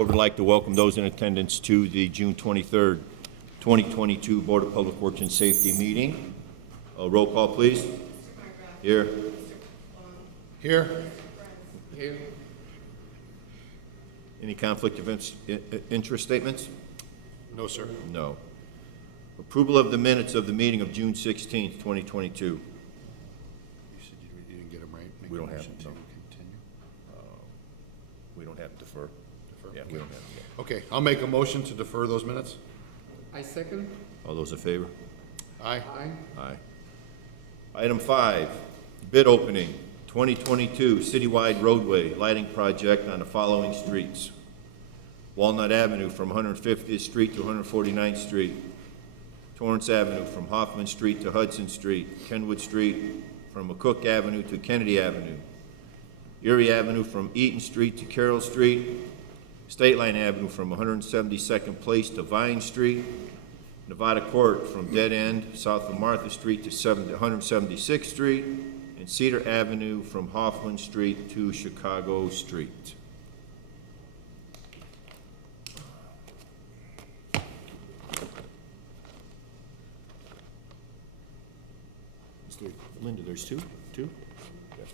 I would like to welcome those in attendance to the June 23rd, 2022 Board of Public Works and Safety meeting. Roll call, please. Here. Here. Here. Any conflict of interest statements? No, sir. No. Approval of the minutes of the meeting of June 16th, 2022. You said you didn't get them right. Make We a don't have motion to, to no. continue. We don't have to defer. Yeah, we don't have to. Okay, I'll make a motion to defer those minutes. I second. All those in favor? Aye. Aye. Aye. Item 5, bid opening, 2022 citywide roadway lighting project on the following streets. Walnut Avenue from 150th Street to 149th Street. Torrance Avenue from Hoffman Street to Hudson Street. Kenwood Street from McCook Avenue to Kennedy Avenue. Erie Avenue from Eaton Street to Carroll Street. State Line Avenue from 172nd Place to Vine Street. Nevada Court from Dead End south of Martha Street to 176th Street. And Cedar Avenue from Hoffman Street to Chicago Street. Linda, there's two? Two? Okay.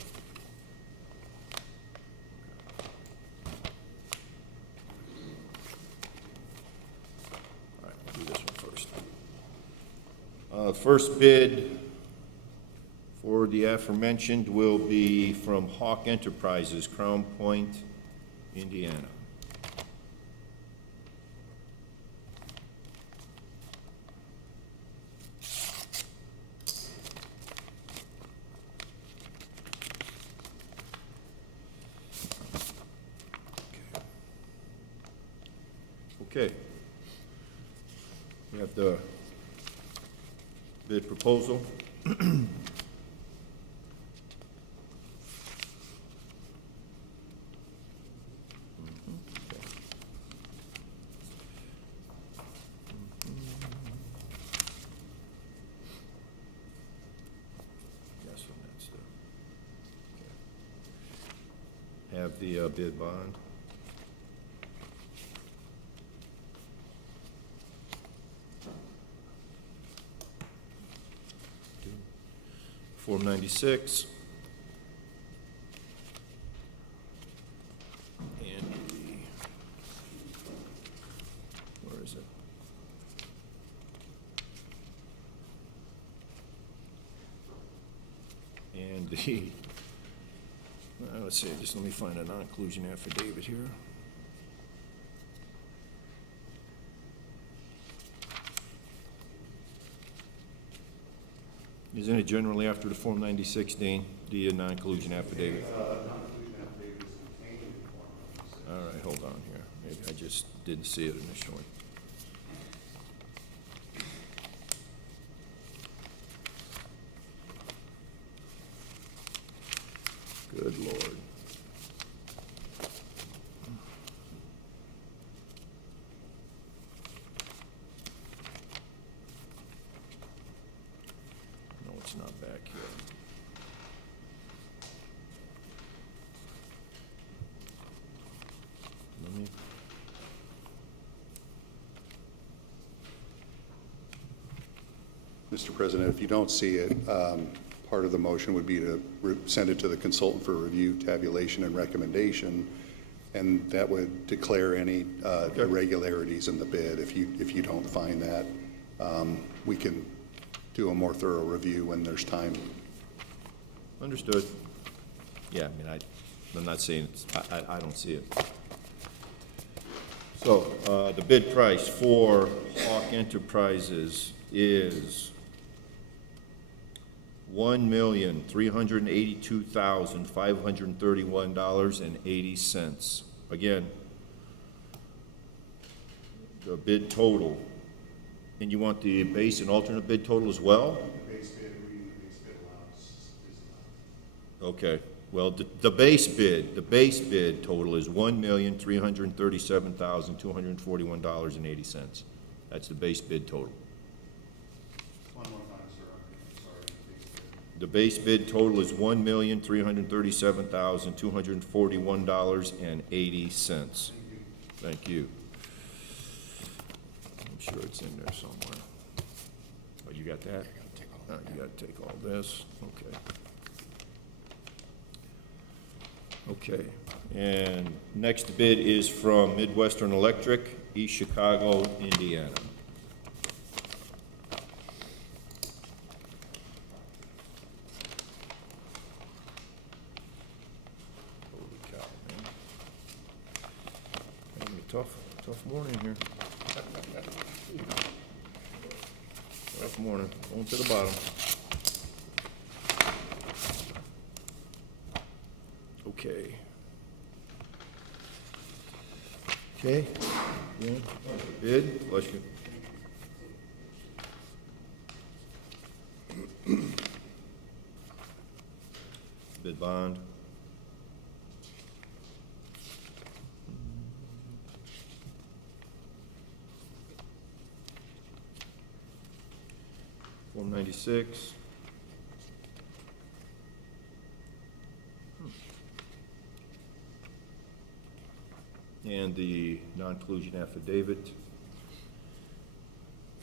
All right, we'll do this one first. First bid for the aforementioned will be from Hawk Enterprises, Crown Point, Indiana. Okay. We have the bid proposal. Have the bid bond. Form 96. And where is it? And the, let's see, just let me find a non-inclusion affidavit here. Isn't it generally after the Form 96, Dean, the non-inclusion affidavit? Non-inclusion affidavit is contained in Form 96. All right, hold on here. Maybe I just didn't see it initially. Good Lord. No, it's not back here. Let me. Mr. President, if you don't see it, part of the motion would be to send it to the consultant for review, tabulation, and recommendation, and that would declare any irregularities in the bid. If you don't find that, we can do a more thorough review when there's time. Understood. Yeah, I mean, I'm not saying it's, I don't see it. So, the bid price for Hawk Enterprises is $1,382,531.80. Again, the bid total. And you want the base and alternate bid total as well? The base bid, reading the base bid allowance is allowed. Okay. Well, the base bid total is $1,337,241.80. That's the base bid total. One more time, sir. I'm sorry. The base bid total is $1,337,241.80. Thank you. I'm sure it's in there somewhere. Oh, you got that? Oh, you gotta take all this, okay. Okay, and next bid is from Midwestern Electric, East Chicago, Indiana. Holy cow, man. Having a tough morning here. Tough morning, going to the bottom. Okay. Okay, yeah, bid, bless you. Bid bond. Form 96. And the non-collusion affidavit.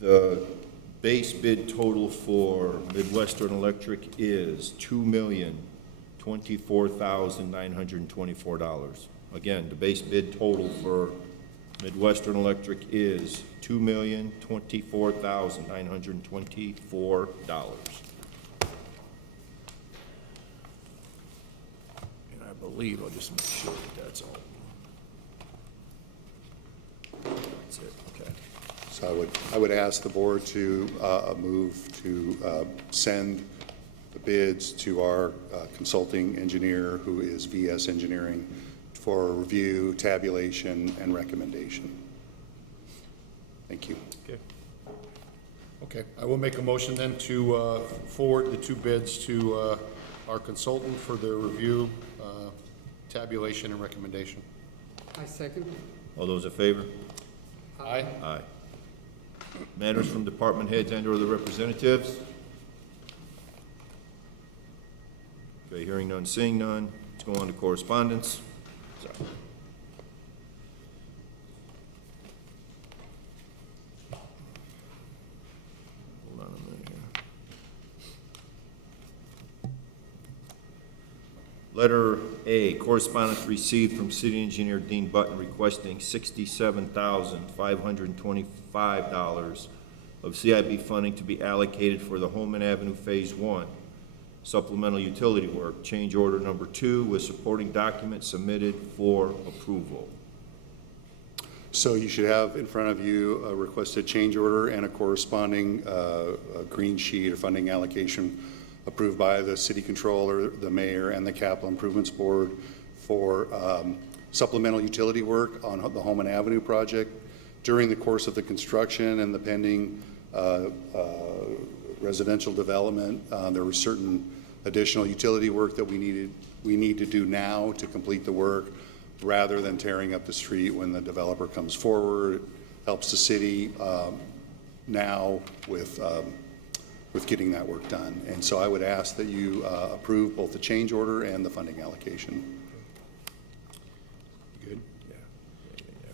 The base bid total for Midwestern Electric is $2,024,924. Again, the base bid total for Midwestern Electric is $2,024,924. And I believe, I'll just make sure that that's all. That's it, okay. So I would ask the board to move to send the bids to our consulting engineer, who is VS Engineering, for review, tabulation, and recommendation. Thank you. Okay. Okay, I will make a motion then to forward the two bids to our consultant for their review, tabulation, and recommendation. I second. All those in favor? Aye. Aye. Matters from department heads and/or the representatives? Okay, hearing none, seeing none. Let's go on to correspondence. Sorry. Hold on a minute here. Letter A, correspondence received from City Engineer Dean Button requesting $67,525 of CIB funding to be allocated for the Holman Avenue Phase 1 supplemental utility work, change order number 2, with supporting documents submitted for approval. So you should have in front of you a requested change order and a corresponding green sheet or funding allocation approved by the city controller, the mayor, and the capital improvements board for supplemental utility work on the Holman Avenue project. During the course of the construction and the pending residential development, there was certain additional utility work that we need to do now to complete the work, rather than tearing up the street when the developer comes forward. It helps the city now with getting that work done. And so I would ask that you approve both the change order and the funding allocation. Good? Yeah,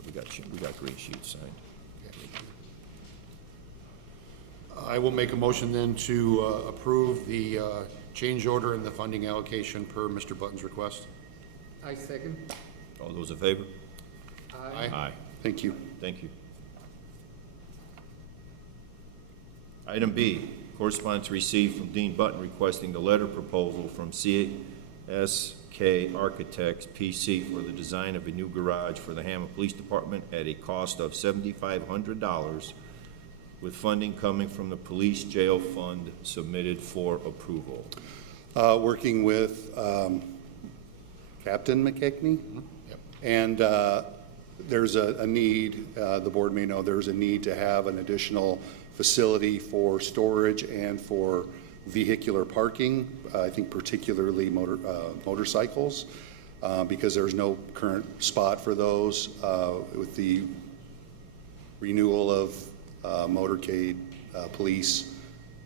we got green sheets signed. I will make a motion then to approve the change order and the funding allocation per Mr. Button's request. I second. All those in favor? Aye. Aye. Thank you. Thank you. Item B, correspondence received from Dean Button requesting the letter proposal from CSK Architects PC for the design of a new garage for the Hammond Police Department at a cost of $7,500, with funding coming from the Police Jail Fund submitted for approval. Working with Captain McKechnie. Yep. And there's a need, the board may know, there's a need to have an additional facility for storage and for vehicular parking, I think particularly motorcycles, because there's no current spot for those with the renewal of motorcade police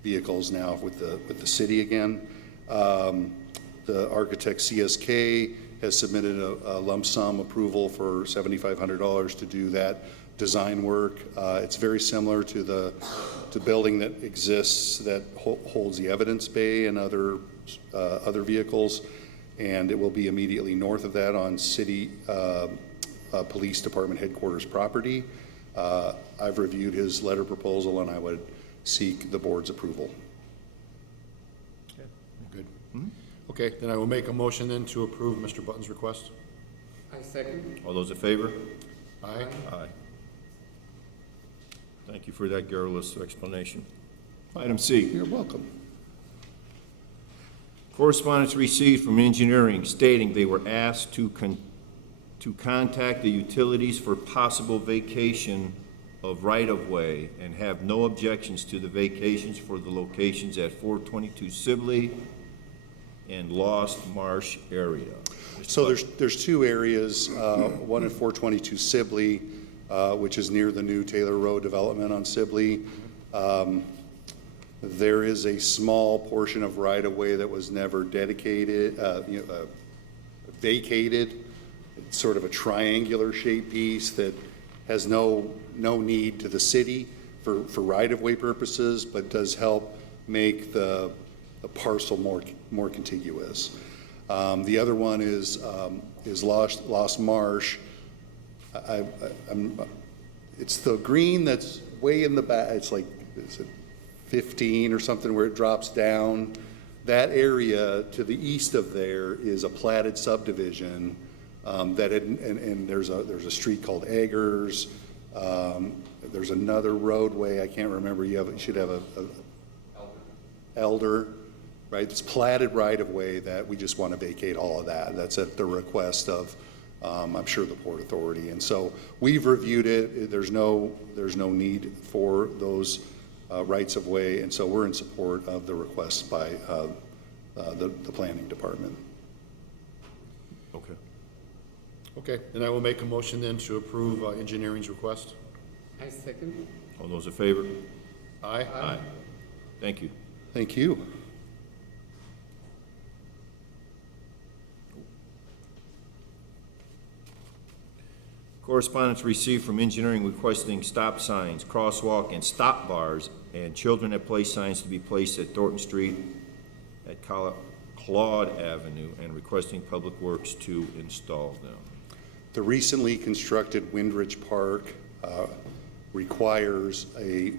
vehicles now with the city again. The architect CSK has submitted a lump sum approval for $7,500 to do that design work. It's very similar to the building that exists that holds the evidence bay and other vehicles, and it will be immediately north of that on city police department headquarters property. I've reviewed his letter proposal, and I would seek the board's approval. Good. Okay, then I will make a motion then to approve Mr. Button's request. I second. All those in favor? Aye. Aye. Thank you for that garrulous explanation. Item C, You're welcome. correspondence received from engineering stating they were asked to contact the utilities for possible vacation of right-of-way and have no objections to the vacations for the locations at 422 Sibley and Lost Marsh area. So there's two areas, one at 422 Sibley, which is near the new Taylor Road development on Sibley. There is a small portion of right-of-way that was never dedicated, vacated. It's sort of a triangular shaped piece that has no need to the city for right-of-way purposes, but does help make the parcel more contiguous. The other one is Lost Marsh. It's the green that's way in the back. It's like, is it 15 or something where it drops down? That area to the east of there is a platted subdivision and there's a street called Eggers. There's another roadway, I can't remember. You should have a Elder, right? It's platted right of way that we just want to vacate all of that. That's at the request of, I'm sure, the Port Authority. And so we've reviewed it. There's no need for those rights of way, and so we're in support of the request by the planning department. Okay. Okay, then I will make a motion then to approve engineering's request. I second. All those in favor? Aye. Aye. Thank you. Thank you. Correspondence received from engineering requesting stop signs, crosswalk, and stop bars and children at play signs to be placed at Thornton Street at Claude Avenue and requesting Public Works to install them. The recently constructed Windridge Park requires a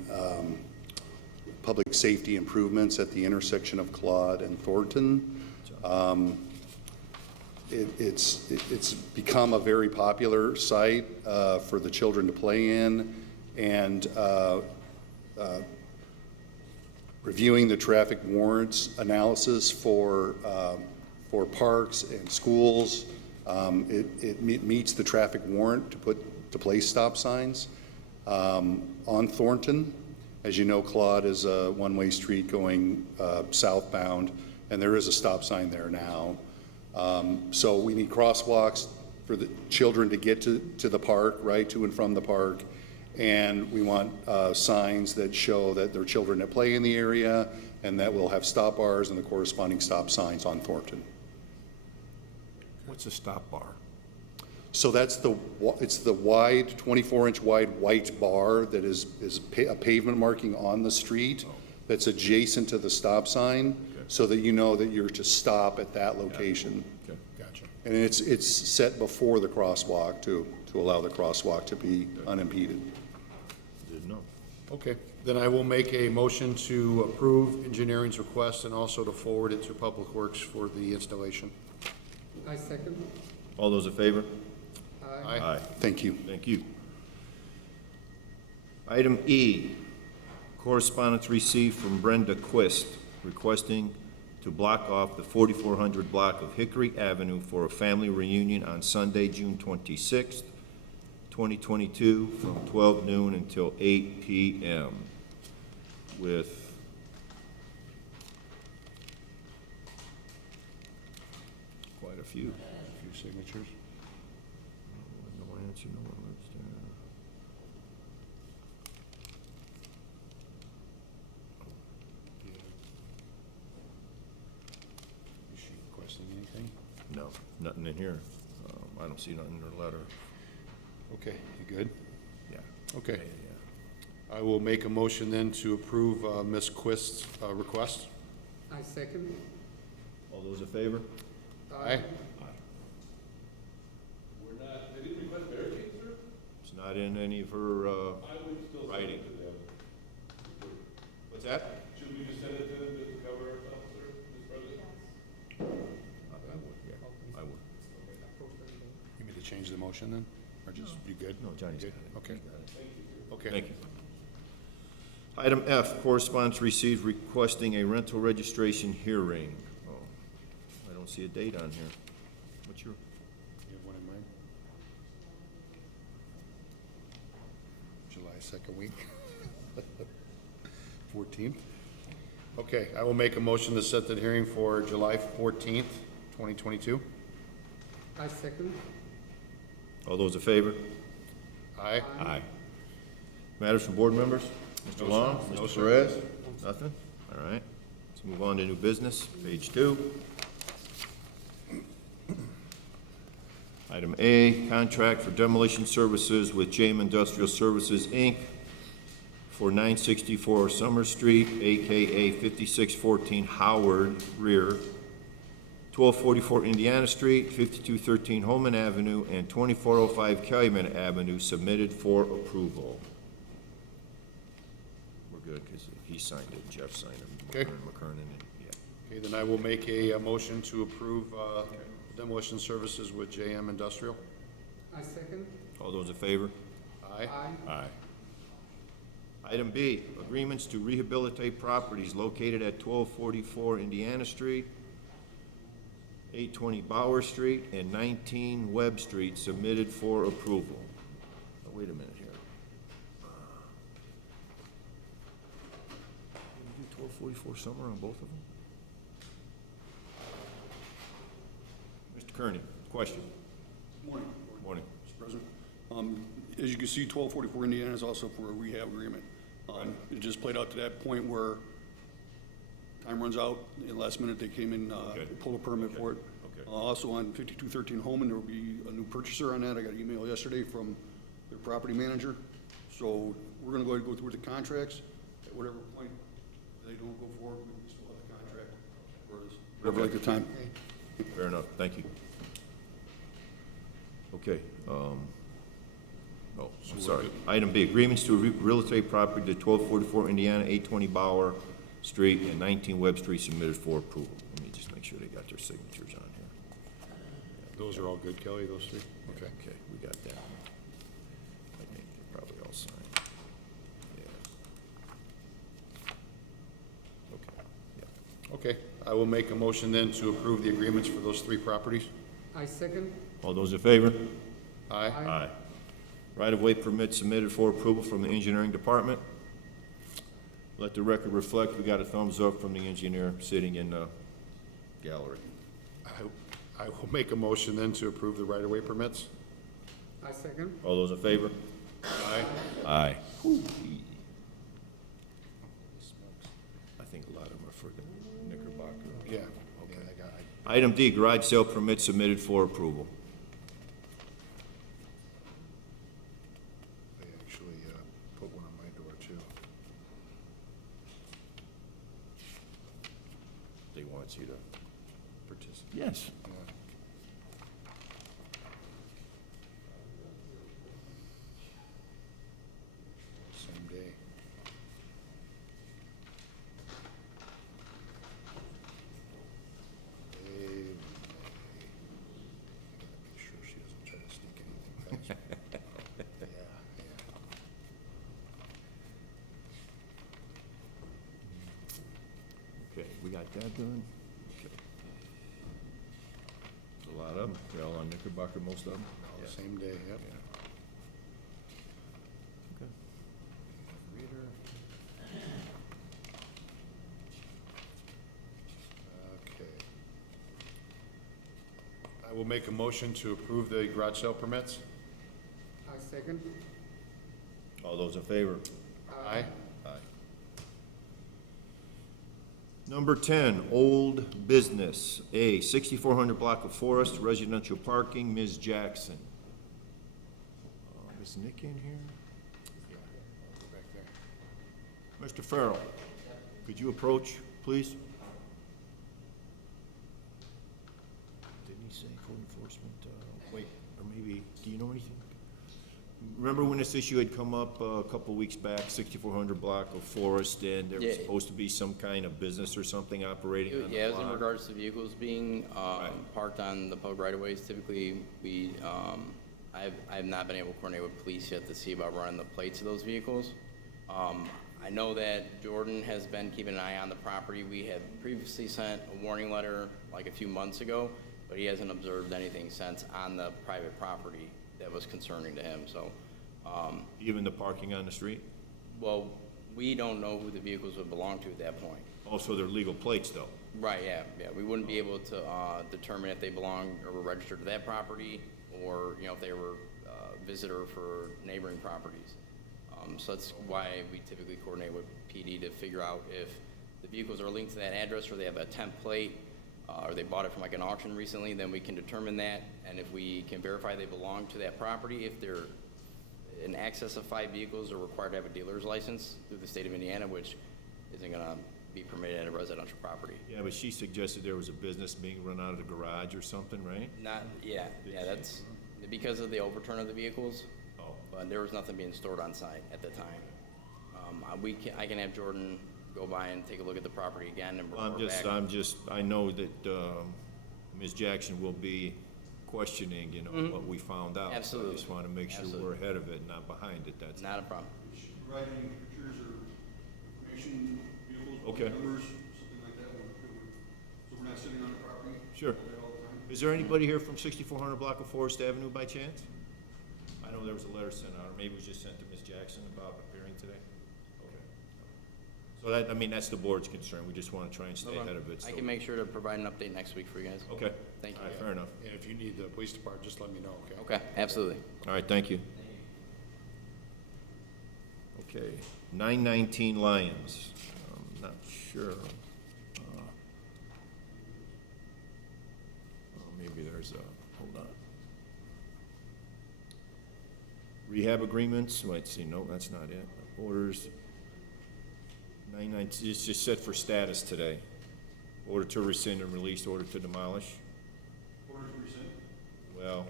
public safety improvements at the intersection of Claude and Thornton. It's become a very popular site for the children to play in, and reviewing the traffic warrants analysis for parks and schools, it meets the traffic warrant to place stop signs on Thornton. As you know, Claude is a one-way street going southbound, and there is a stop sign there now. So we need crosswalks for the children to get to the park, right, to and from the park. And we want signs that show that there are children that play in the area, and that we'll have stop bars and the corresponding stop signs on Thornton. What's a stop bar? So it's the wide, 24-inch wide white bar that is a pavement marking on the street that's adjacent to the stop sign, so that you know that you're to stop at that location. Okay. Gotcha. And it's set before the crosswalk to allow the crosswalk to be unimpeded. Didn't know. Okay, then I will make a motion to approve engineering's request and also to forward it to Public Works for the installation. I second. All those in favor? Aye. Thank you. Thank you. Item E, correspondence received from Brenda Quist requesting to block off the 4400 block of Hickory Avenue for a family reunion on Sunday, June 26th, 2022, from 12 noon until 8 p.m. with quite a few. A few signatures. No answer, no one lives there. Is she requesting anything? No. No, nothing in here. I don't see nothing in their letter. Okay, you good? Yeah. Okay. Yeah. I will make a motion then to approve Ms. Quist's request. I second. All those in favor? Aye. We're not, they didn't request barricades, sir? It's not in any of her, I would still send writing. it to them. What's that? Should we just send it to them just to cover ourselves, sir, Mr. President? I would, yeah, I would. You need to change the motion then? Or just, you good? No, Johnny's Good? got it. Okay. Okay. Thank you. Item F, correspondence received requesting a rental registration hearing. Oh, I don't see a date on here. What's your, You have one in mind? July 2nd week? 14th? Okay, I will make a motion to set the hearing for July 14th, 2022. I second. all those in favor? Aye. Aye. Matters from board members? Mr. Long? Mr. Perez? Nothing? All right. Let's move on to new business, page 2. Item A, contract for demolition services with JM Industrial Services, Inc. for 964 Summer Street, AKA 5614 Howard Rear, 1244 Indiana Street, 5213 Holman Avenue, and 2405 Calumet Avenue, submitted for approval. We're good, because he signed it, Jeff signed it, Okay. McKernan, and, yeah. Okay, then I will make a motion to approve demolition services with JM Industrial. I second. All those in favor? Aye. Aye. Item B, agreements to rehabilitate properties located at 1244 Indiana Street, 820 Bauer Street, and 19 Webb Street, submitted for approval. Oh, wait a minute here. Did we do 1244 Summer on both of them? Mr. Kearney, question? Morning, Morning. Mr. President. As you can see, 1244 Indiana is also for a rehab agreement. It just played out to that point where time runs out, and last minute they came in, Okay. pulled a permit for it. Okay. Also on 5213 Holman, there will be a new purchaser on that. I got an email yesterday from their property manager. So we're gonna go ahead and go through the contracts. At whatever point they don't go forward, we can still have the contract. Whatever, like the time. Fair enough, thank you. Okay, oh, I'm sorry. Item B, agreements to real estate property to 1244 Indiana, 820 Bauer Street, and 19 Webb Street, submitted for approval. Let me just make sure they got their signatures on here. Those are all good, Kelly, those three? Okay. Okay, we got that. I think they're probably all signed. Yeah. Okay, yeah. Okay, I will make a motion then to approve the agreements for those three properties. I second. All those in favor? Aye. Aye. Right-of-way permit submitted for approval from the engineering department. Let the record reflect, we got a thumbs up from the engineer sitting in the gallery. I will make a motion then to approve the right-of-way permits. I second. All those in favor? Aye. Aye. I think a lot of them are for the Knickerbocker. Yeah. Okay, I got it. Item D, garage sale permit submitted for approval. I actually put one on my door too. They want you to participate. Yes. Same day. Make sure she doesn't try to sneak anything past me. Yeah. Okay, we got that done? Okay. There's a lot of them. They're all on Knickerbocker, most of them? All Yeah. the same day, yep. Yeah. Okay. Reader. Okay. I will make a motion to approve the garage sale permits. I second. All those in favor? Aye. Aye. Number 10, old business. A, 6400 block of Forest, residential parking, Ms. Jackson. Is Nick in here? Yeah, I'll go back there. Mr. Farrell, could you approach, please? Didn't he say code enforcement? Wait, or maybe, do you know anything? Remember when this issue had come up a couple weeks back, 6400 block of Forest, and there was Yeah. supposed to be some kind of business or something operating on the Yeah, it was in block? regards to vehicles being parked on the public right-of-ways. Typically, I've not been able to coordinate with police yet to see about running the plates of those vehicles. I know that Jordan has been keeping an eye on the property. We had previously sent a warning letter like a few months ago, but he hasn't observed anything since on the private property that was concerning to him, so. Even the parking on the street? Well, we don't know who the vehicles would belong to at that point. Also, they're legal plates, though. Right, yeah, we wouldn't be able to, determine if they belong or were registered to that property, or, if they were a visitor for neighboring properties. So that's why we typically coordinate with PD to figure out if the vehicles are linked to that address, or they have a temp plate, or they bought it from like an auction recently, then we can determine that, and if we can verify they belong to that property, if they're in excess of 5 vehicles are required to have a dealer's license through the state of Indiana, which isn't gonna be permitted at a residential property. Yeah, but she suggested there was a business being run out of the garage or something, right? That's because of the overturn of the vehicles, Oh, but there was nothing being stored on site at the time. I can have Jordan go by and take a look at the property again and report back. I know that, Ms. Jackson will be questioning, what we found out. So Absolutely. I just want to make sure Absolutely. we're ahead of it, not behind it, that's. Not a problem. You should provide any pictures or information, vehicles, Okay. numbers, something like that, so we're not sitting on the property. Sure. all day, all the time. Is there anybody here from 6400 block of Forest Avenue by chance? I know there was a letter sent out, or maybe it was just sent to Ms. Jackson about appearing today? Okay. So that's the board's concern, we just want to try and stay ahead of it. I so- can make sure to provide an update next week for you guys. Okay. Thank you. All right, fair enough. And if you need the police department, just let me know, okay? Okay, absolutely. All right, thank you. Okay, 919 Lions. I'm not sure. Maybe there's a, hold on. Rehab agreements, let's see, no, that's not it. Orders. 919, it's just set for status today. Order to rescind and release, order to demolish. Orders to rescind. Well,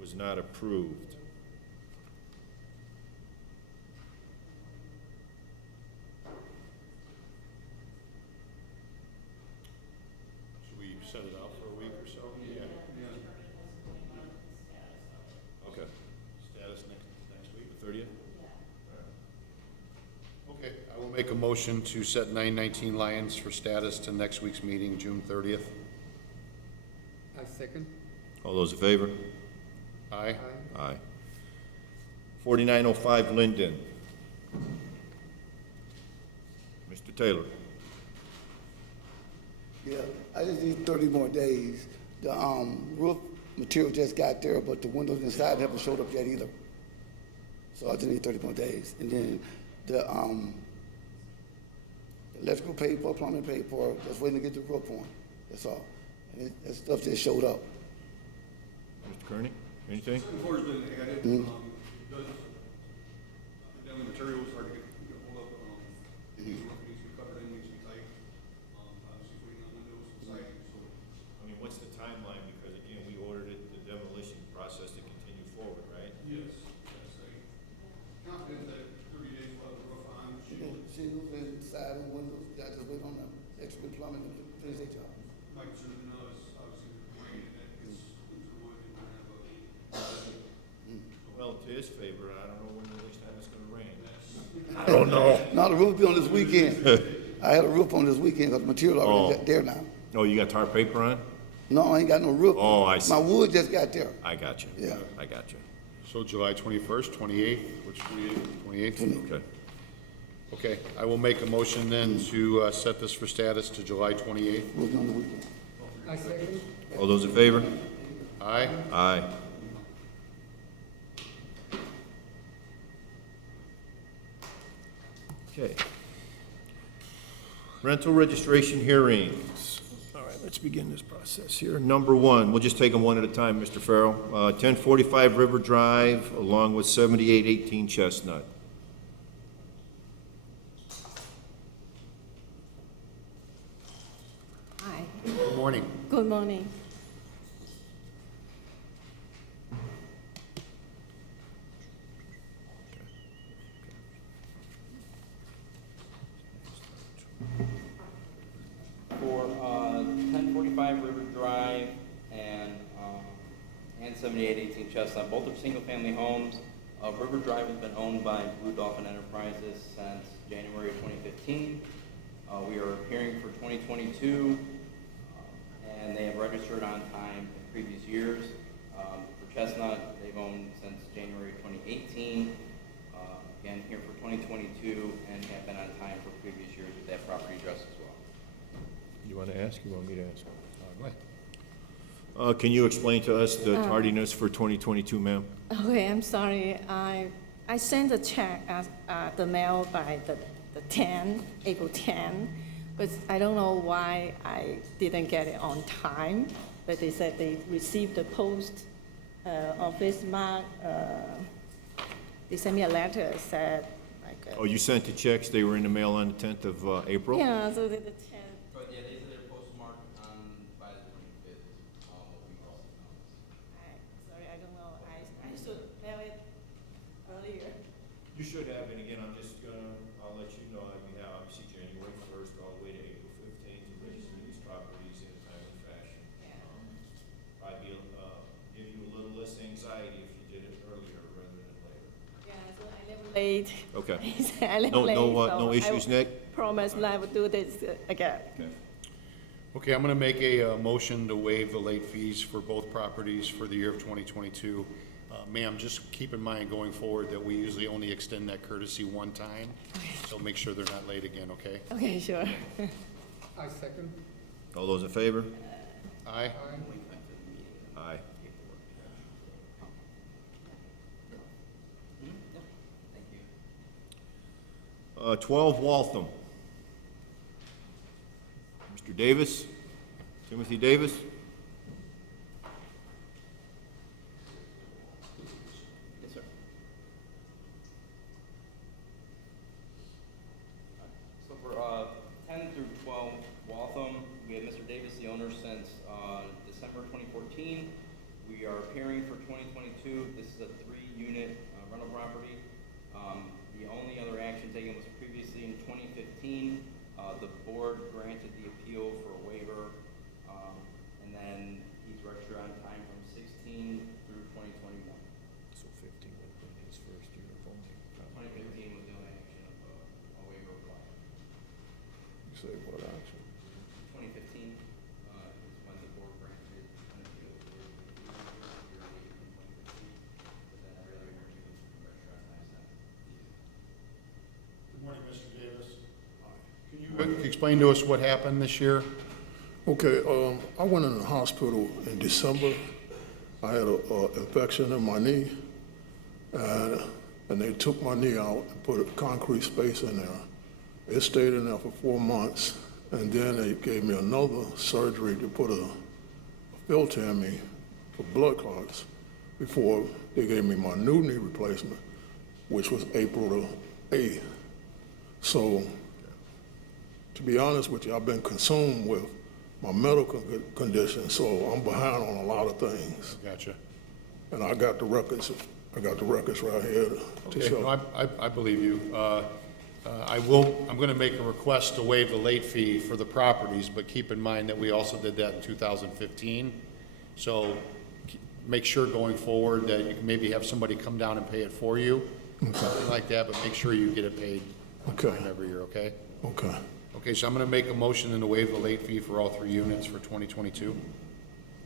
was not approved. Should we set it out for a week or so? Yeah. Okay. Status next week, the 30th? Okay, I will make a motion to set 919 Lions for status to next week's meeting, June 30th. I second. All those in favor? Aye. Aye. 4905 Linden. Mr. Taylor. Yeah, I just need 30 more days. The roof material just got there, but the windows inside haven't showed up yet either. So I just need 30 more days. And then the electrical paid for, plumbing paid for, just waiting to get the roof on. That's all. And that stuff just showed up. Mr. Kearney, anything? Second floor's been added, it does, then the materials are to get hold of, the roof needs to be covered in, needs to be tight. Obviously waiting on windows inside, so. I mean, what's the timeline? Because again, we ordered it, the demolition process to continue forward, right? Yes, I'm confident that 30 days we'll have the roof on, Shingles inside and windows, I just wait on the electrical plumbing to finish their job. my concern now is obviously the rain, and that gets into wood, and we're gonna have a, Well, to his favor, I don't know when the next time it's gonna rain. No, the roof will be on this weekend. I had a roof on this weekend because the material already there now. Oh, you got tar paper on? No, I ain't got no roof. Oh, I see. My wood just got there. I got you. Yeah. I got you. So July 21st, 28th, which 28th? Okay. Okay, I will make a motion then to set this for status to July 28th. Roof on the weekend. I second. All those in favor? Aye? Aye. Okay. Rental registration hearings. All right, let's begin this process here. Number one, we'll just take them one at a time, Mr. Farrell. 1045 River Drive, along with 7818 Chestnut. Hi, Good morning. good morning. For 1045 River Drive and 7818 Chestnut, both are single-family homes. River Drive has been owned by Blue Dolphin Enterprises since January of 2015. We are appearing for 2022, and they have registered on time in previous years. For Chestnut, they've owned since January 2018. Again, here for 2022, and have been on time for previous years with that property address as well. You want to ask? You want me to ask? Go ahead. Can you explain to us the tardiness for 2022, ma'am? Okay, I'm sorry. I sent a check at the mail by the 10, April 10, but I don't know why I didn't get it on time. But they said they received the post office mark. They sent me a letter said like. Oh, you sent the checks, they were in the mail on the 10th of April? Yeah, so the 10th. But yeah, they said they're postmarked by the 25th, what we call it. Sorry, I don't know. I should mail it earlier. You should have, and again, I'll let you know, we have obviously January 1st all the way to April 15th to register these properties in a timely fashion. Yeah. Probably give you a little less anxiety if you did it earlier rather than later. Yeah, so I never late. Okay. I never No, late. no so issues, I Nick? promise never do this again. Okay. Okay, I'm going to make a motion to waive the late fees for both properties for the year of 2022. Ma'am, just keep in mind going forward that we usually only extend that courtesy one time, so make sure they're not late again, okay? Okay, sure. I second. All those in favor? Aye? Aye. Thank you. 12 Waltham. Mr. Davis, Timothy Davis? Yes, sir. So for 10 through 12 Waltham, we have Mr. Davis, the owner, since December 2014. We are appearing for 2022. This is a 3-unit rental property. The only other action taken was previously in 2015. The board granted the appeal for a waiver, and then he's registered on time from 16 through 2021. So 15 would have been his first year of owning. 2015 was the only action of a waiver required. You say what action? 2015 is when the board granted an appeal for a year in 2015, but then every other year he was registered on time since. Good morning, Mr. Davis. Can you explain to us what happened this year? Okay, I went in the hospital in December. I had an infection in my knee, and they took my knee out and put a concrete space in there. It stayed in there for 4 months, and then they gave me another surgery to put a filter in me for blood clots before they gave me my new knee replacement, which was April the 8th. So, to be honest with you, I've been consumed with my medical condition, so I'm behind on a lot of things. Gotcha. And I got the records right here to Okay, show. no, I believe you. I'm going to make a request to waive the late fee for the properties, but keep in mind that we also did that in 2015. So make sure going forward that you can maybe have somebody come down and pay it for you, something like that, but make sure you get it paid Okay. every year, okay? Okay. Okay, so I'm going to make a motion then to waive the late fee for all 3 units for 2022.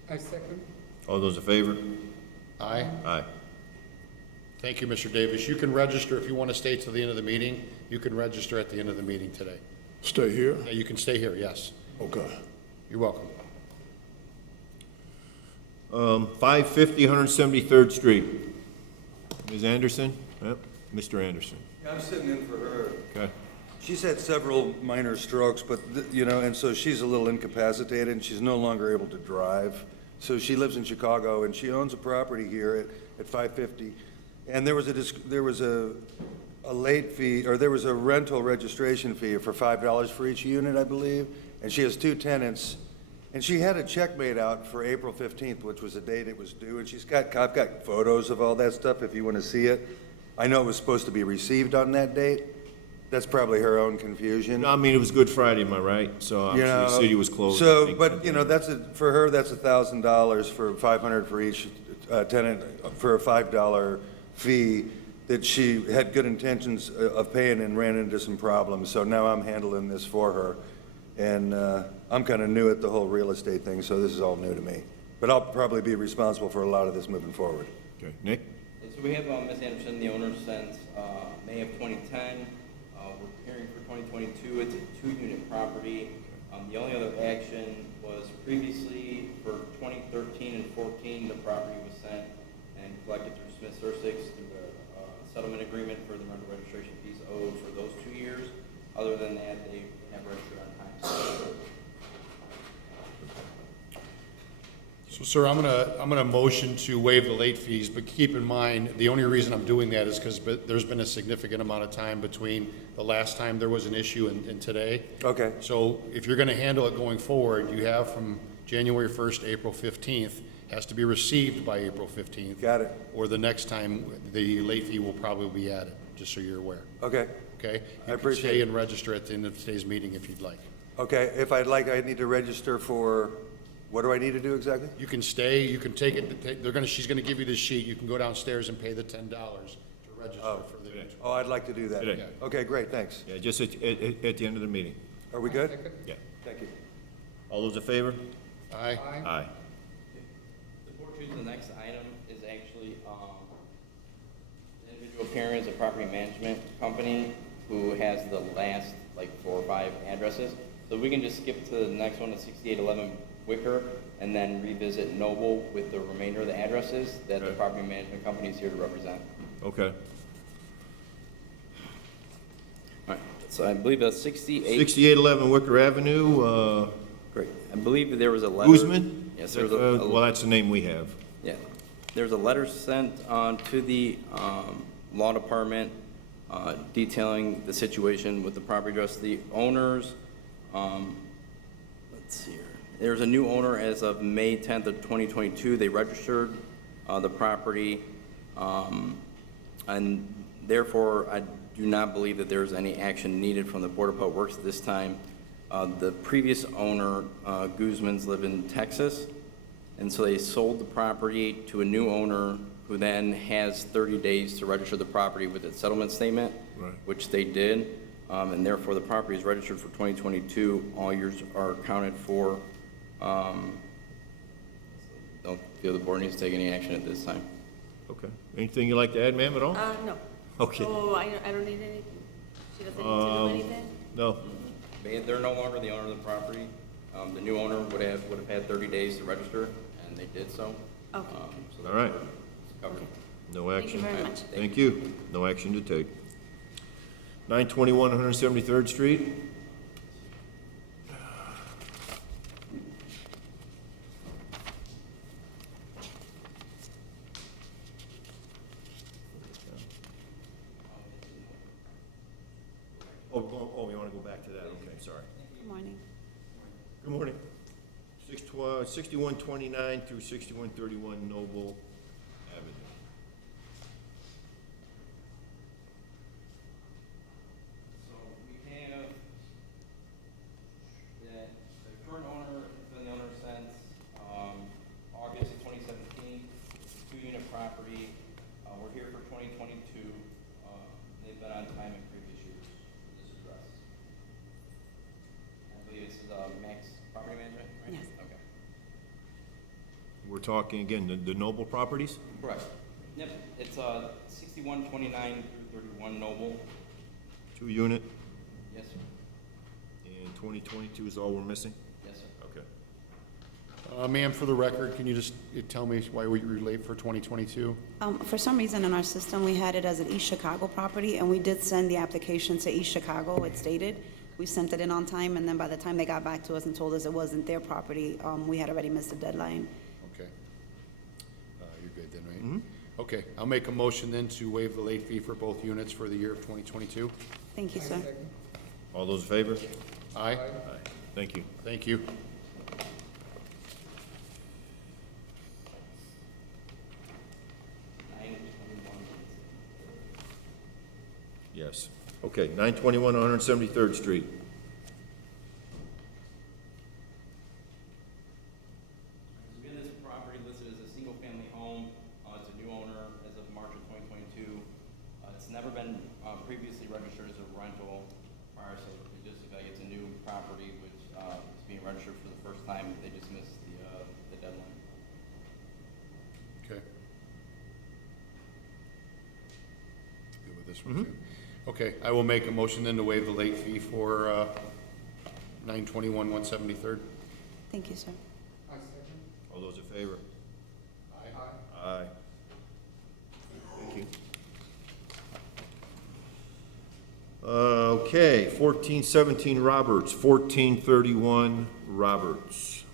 I second. All those in favor? Aye? Aye. Thank you, Mr. Davis. You can register, if you want to stay till the end of the meeting, you can register at the end of the meeting today. Stay here? You can stay here, yes. Okay. You're welcome. 550 173rd Street. Ms. Anderson? Yep, Mr. Anderson. I'm sitting in for her. Okay. She's had several minor strokes, but, and so she's a little incapacitated, and she's no longer able to drive. So she lives in Chicago, and she owns a property here at 550. And there was a late fee, or there was a rental registration fee for $5 for each unit, I believe. And she has 2 tenants. And she had a check made out for April 15th, which was the date it was due. And I've got photos of all that stuff if you want to see it. I know it was supposed to be received on that date. That's probably her own confusion. I mean, it was Good Friday, am I right? So You obviously the know, city was closed. I So, think. but, for her, that's $1,000 for $500 for each tenant for a $5 fee that she had good intentions of paying and ran into some problems. So now I'm handling this for her. And I'm kind of new at the whole real estate thing, so this is all new to me. But I'll probably be responsible for a lot of this moving forward. Okay, Nick? So we have Ms. Anderson, the owner since May of 2010. We're hearing for 2022. It's a 2-unit property. The only other action was previously for 2013 and 14, the property was sent and collected through Smith Sussex through the settlement agreement for the rental registration fees owed for those 2 years. Other than that, they have registered on time. So, sir, I'm gonna motion to waive the late fees, but keep in mind, the only reason I'm doing that is because there's been a significant amount of time between the last time there was an issue and today. Okay. So if you're gonna handle it going forward, you have from January 1st to April 15th, has to be received by April 15th. Got it. Or the next time, the late fee will probably be added, just so you're aware. Okay. Okay? I You can appreciate stay it. and register at the end of today's meeting if you'd like. Okay, if I'd like, I need to register for, what do I need to do exactly? You can stay, you can take it, she's gonna give you this sheet, you can go downstairs and pay the $10 to register for the. Oh, I'd like to do that. Today. Okay, great, thanks. Yeah, just at the end of the meeting. Are we good? Yeah. Thank you. All those in favor? Aye. Aye. The board chooses the next item is actually, the individual appearance is a property management company who has the last, 4 or 5 addresses. So we can just skip to the next one, at 6811 Wicker, and then revisit Noble with the remainder of the addresses that the Okay. property management company is here to represent. Okay. All right, so I believe that's 68. 6811 Wicker Avenue, Great. I believe that there was a letter. Guzman? Yes, there was a. Well, that's the name we have. Yeah, there's a letter sent to the law department detailing the situation with the property address. The owners, let's see here. There's a new owner as of May 10th of 2022. They registered the property, and therefore I do not believe that there's any action needed from the Board of Public Works at this time. The previous owner, Guzman's, lived in Texas, and so they sold the property to a new owner who then has 30 days to register the property with its settlement statement, Right. which they did, and therefore the property is registered for 2022. All years are accounted for. Don't feel the board needs to take any action at this time. Okay. Anything you'd like to add, ma'am, at all? No. Okay. So I don't need anything? She doesn't need to do anything? No? They're no longer the owner of the property. The new owner would have had 30 days to register, and they did so. Okay. So All right. it's covered. No Thank you action? very much. Thank you. No action to take. 921 173rd Street. Oh, you want to go back to that? Okay, sorry. Good morning. Good morning. 6129 through 6131 Noble Avenue. So we have that the current owner has been the owner since August of 2017. It's a 2-unit property. We're here for 2022. They've been on time in previous years for this address. I believe this is Max Property Management, right? Yes. Okay. We're talking again, the Noble properties? Correct. Yep, it's 6129 through 31 Noble. 2-unit, Yes, sir. and 2022 is all we're missing? Yes, sir. Okay. Ma'am, for the record, can you just tell me why we were late for 2022? For some reason in our system, we had it as an East Chicago property, and we did send the application to East Chicago, it stated. We sent it in on time, and then by the time they got back to us and told us it wasn't their property, we had already missed the deadline. Okay. You're good then, right? Okay, I'll make a motion then to waive the late fee for both units for the year of 2022. Thank you, sir. All those in favor? Aye? Aye. Thank you. Thank you. Yes. Okay, 921 173rd Street. We have this property listed as a single-family home. It's a new owner as of March of 2022. It's never been previously registered as a rental prior, so it just, it's a new property which is being registered for the first time. They just missed the deadline. Okay. Good with this one, too? Okay, I will make a motion then to waive the late fee for 921 173rd. Thank you, sir. I second. All those in favor? Aye. Aye. Thank you. Okay, 1417 Roberts, 1431 Roberts.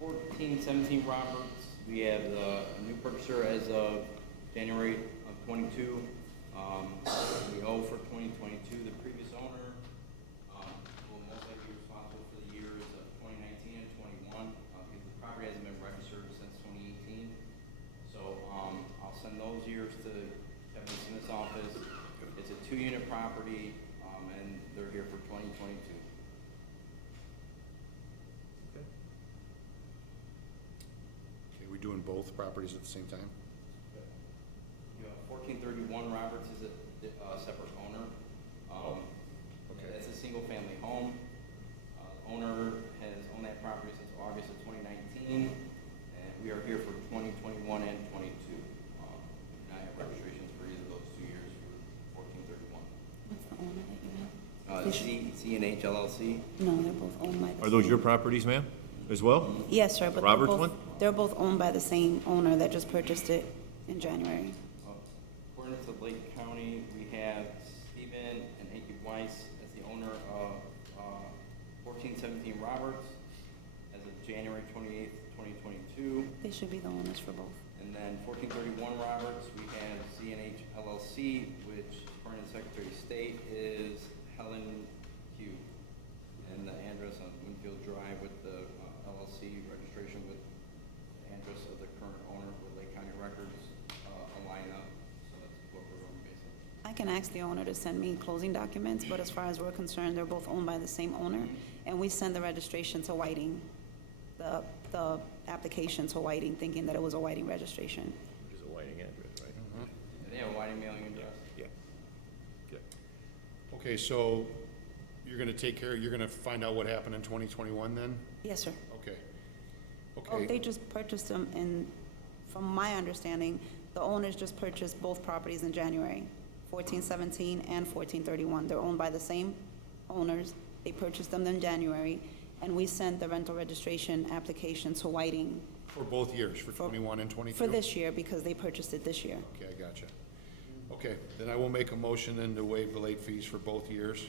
1417 Roberts, we have the new purchaser as of January of 22. We owe for 2022 the previous owner will most likely be responsible for the years of 2019 and 21 because the property hasn't been registered since 2018. So I'll send those years to Kevin Smith's office. It's a 2-unit property and they're here for 2022. Okay, we doing both properties at the same time? You know, 1431 Roberts is a separate owner. Okay. That's a single-family home. Owner has owned that property since August of 2019, and we are here for 2021 and 22. And I have registrations for either of those 2 years for 1431. What's the owner that you have? C&H LLC. No, they're both owned by the Are those same- your properties, ma'am, as well? Yes, sir, but Roberts one? they're both owned by the same owner that just purchased it in January. According to Lake County, we have Stephen and Ike Weiss as the owner of 1417 Roberts as of January 28th, 2022. They should be the owners for both. And then 1431 Roberts, we have C&H LLC, which according to the Secretary of State is Helen Q. And the address on Winfield Drive with the LLC registration with the address of the current owner with Lake County Records align up. So that's what we're doing basically. I can ask the owner to send me closing documents, but as far as we're concerned, they're both owned by the same owner. And we send the registration to Whiting, the application to Whiting, thinking that it was a Whiting registration. Which is a Whiting address, right? They have a Whiting mailing address. Yeah. Okay. Okay, so you're gonna take care, you're gonna find out what happened in 2021 then? Yes, sir. Okay. Oh, Okay. they just purchased them, and from my understanding, the owners just purchased both properties in January, 1417 and 1431. They're owned by the same owners. They purchased them in January, and we sent the rental registration application to Whiting For both years, for 21 and 22? for this year, because they purchased it this year. Okay, I gotcha. Okay, then I will make a motion then to waive the late fees for both years.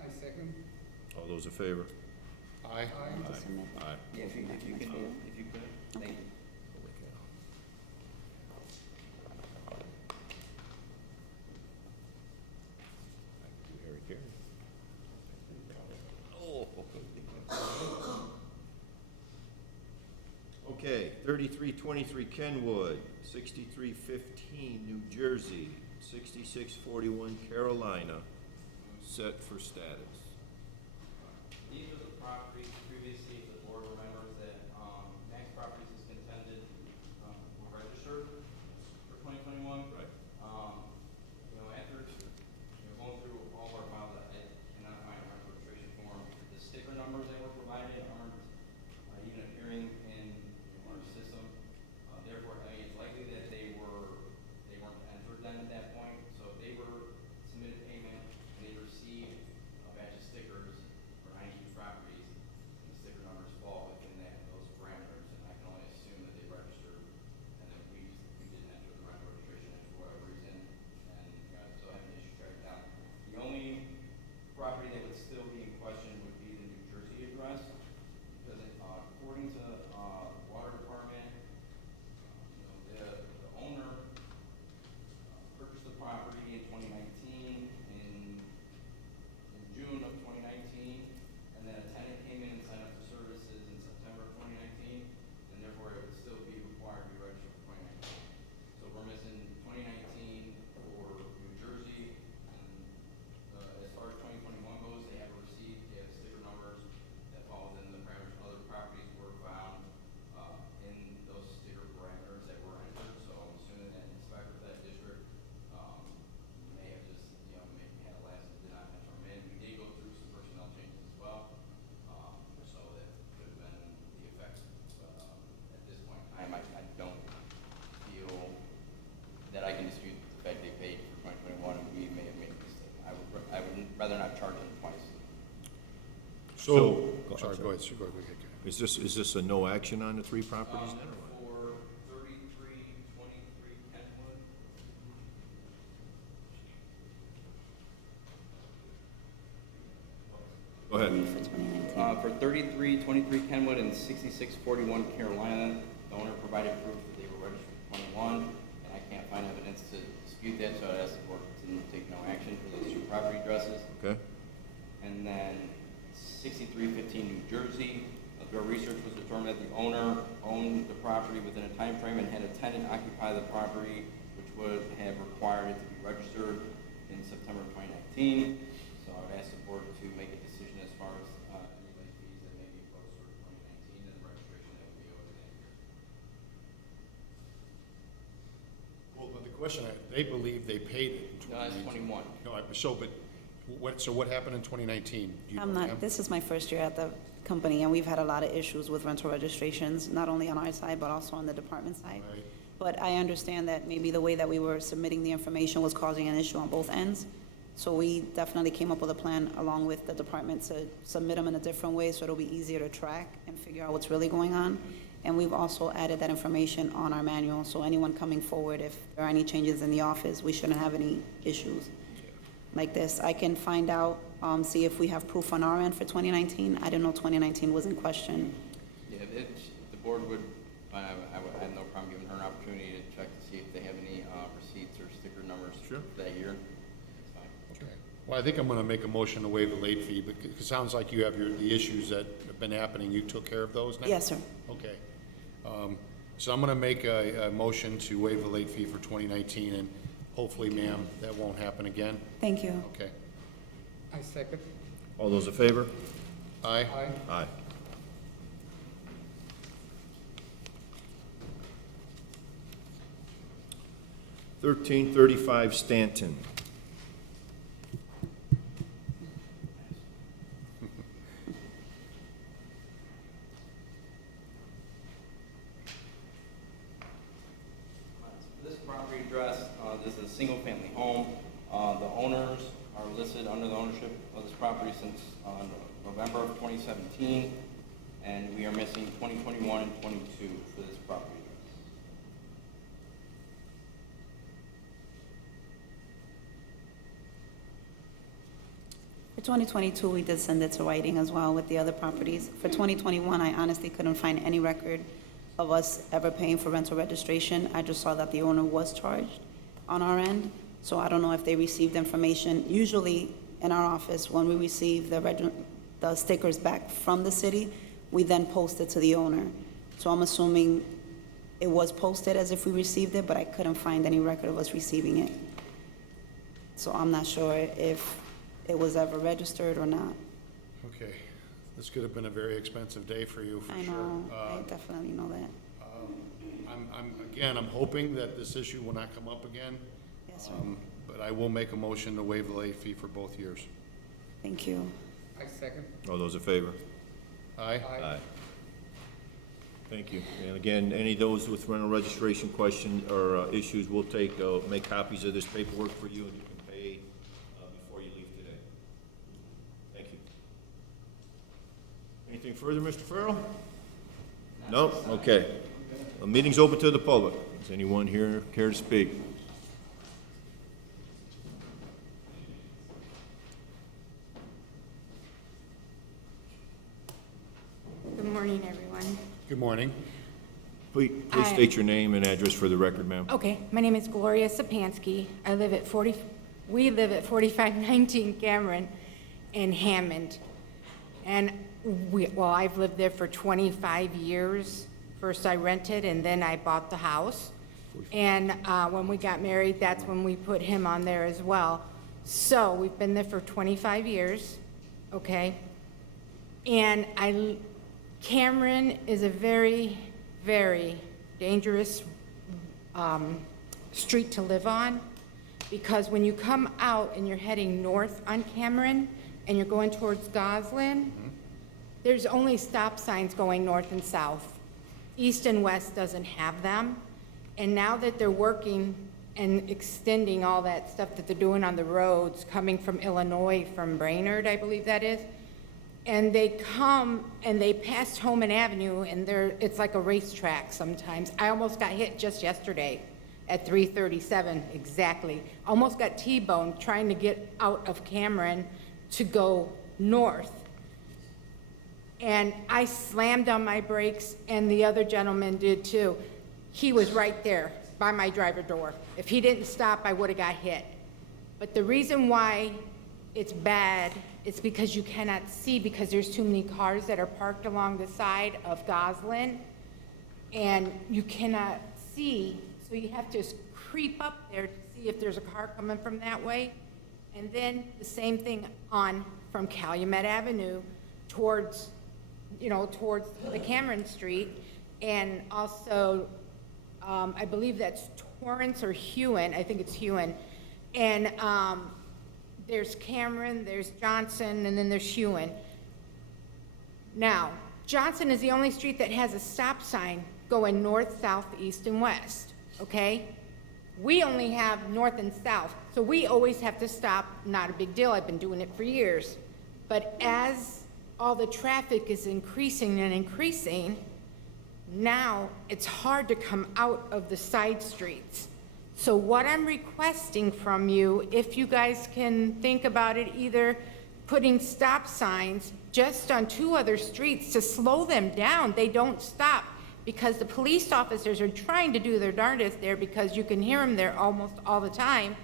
I second. All those in favor? Aye? Aye. To submit. Aye. Yeah, if you could, thank you. Okay, 3323 Kenwood, 6315 New Jersey, 6641 Carolina, set for status. These are the properties previously, the board remembers that, Max Properties is contended, were registered for 2021. Right. You know, after, going through all of our files, I cannot find a registration form. The sticker numbers that were provided aren't, even appearing in our system. Therefore, I mean, it's likely that they weren't entered then at that point, not charge them twice. So, So- sorry, go ahead, sir, go ahead. Is this a no action on the three properties then, or what? For 3323 Kenwood, Go ahead. For 2019. For 3323 Kenwood and 6641 Carolina, the owner provided proof that they were registered for 21, and I can't find evidence to dispute that, so I'd ask the board to take no action for those two property addresses. Okay, And then 6315 New Jersey, through our research was determined that the owner owned the property within a time frame and had a tenant occupy the property, which would have required it to be registered in September 2019. So I would ask the board to make a decision as far as any late fees that may be imposed for 2019 and the registration that would be owed in that year. Well, but the question, they believe they paid it in No, that's 21. No, so what happened in 2019? Do you I'm know, not, ma'am? this is my first year at the company, and we've had a lot of issues with rental registrations, not only on our side, but also on the department side. Right. But I understand that maybe the way that we were submitting the information was causing an issue on both ends. So we definitely came up with a plan along with the department to submit them in a different way, so it'll be easier to track and figure out what's really going on. And we've also added that information on our manual, so anyone coming forward, if there are any changes in the office, we shouldn't have any issues like this. I can find out, see if we have proof on our end for 2019. I didn't know 2019 was in question. Yeah, if the board would, I have no problem giving her an opportunity to check to see if they have any receipts or sticker numbers Sure. for that year. That's fine. Okay. Well, I think I'm gonna make a motion to waive the late fee, because it sounds like you have the issues that have been happening, you took care of those now? Yes, sir. Okay. So I'm gonna make a motion to waive the late fee for 2019, and hopefully, ma'am, that won't happen again. Thank you. Okay. I second. all those in favor? Aye? Aye. Aye. $1335 Stanton. This property address, this is a single-family home. The owners are listed under the ownership of this property since November of 2017, and we are missing 2021 and 22 for this property address. For 2022, we did send it to writing as well with the other properties. For 2021, I honestly couldn't find any record of us ever paying for rental registration. I just saw that the owner was charged on our end, so I don't know if they received information. Usually, in our office, when we receive the stickers back from the city, we then post it to the owner. So I'm assuming it was posted as if we received it, but I couldn't find any record of us receiving it. So I'm not sure if it was ever registered or not. Okay. This could have been a very expensive day for you, for I sure. know, I definitely know that. I'm hoping that this issue will not come up again. Yes, sir. But I will make a motion to waive the late fee for both years. Thank you. I second. All those in favor? Aye? Aye. Thank you. And again, any of those with rental registration questions or issues, we'll make copies of this paperwork for you, and you can pay before you leave today. Thank you. Anything further, Mr. Farrell? No? Okay. The meeting's open to the public. Does anyone here care to speak? Good morning, everyone. Good morning. Please state your name and address for the record, ma'am. Okay, my name is Gloria Sapansky. We live at 4519 Cameron in Hammond. And I've lived there for 25 years. First I rented and then I bought the house. And when we got married, that's when we put him on there as well. So we've been there for 25 years, okay? And Cameron is a very, very dangerous street to live on, because when you come out and you're heading north on Cameron and you're going towards Goslin, there's only stop signs going north and south. East and west doesn't have them. And now that they're working and extending all that stuff that they're doing on the roads, coming from Illinois, from Brainerd, I believe that is. And they come and they pass Homan Avenue, and it's like a racetrack sometimes. I almost got hit just yesterday at 3:37 exactly. Almost got T-boned trying to get out of Cameron to go north. And I slammed on my brakes, and the other gentleman did too. He was right there by my driver door. If he didn't stop, I would have got hit. But the reason why it's bad is because you cannot see, because there's too many cars that are parked along the side of Goslin, and you cannot see, so you have to creep up there to see if there's a car coming from that way. And then the same thing on from Calumet Avenue towards, towards the Cameron Street, and also, I believe that's Torrance or Hewen, I think it's Hewen. And there's Cameron, there's Johnson, and then there's Hewen. Now, Johnson is the only street that has a stop sign going north, south, east, and west, okay? We only have north and south, so we always have to stop. Not a big deal, I've been doing it for years. But as all the traffic is increasing and increasing, now it's hard to come out of the side streets. So what I'm requesting from you, if you guys can think about it, either putting stop signs just on 2 other streets to slow them down. They don't stop, because the police officers are trying to do their darndest there, because you can hear them there almost all the time,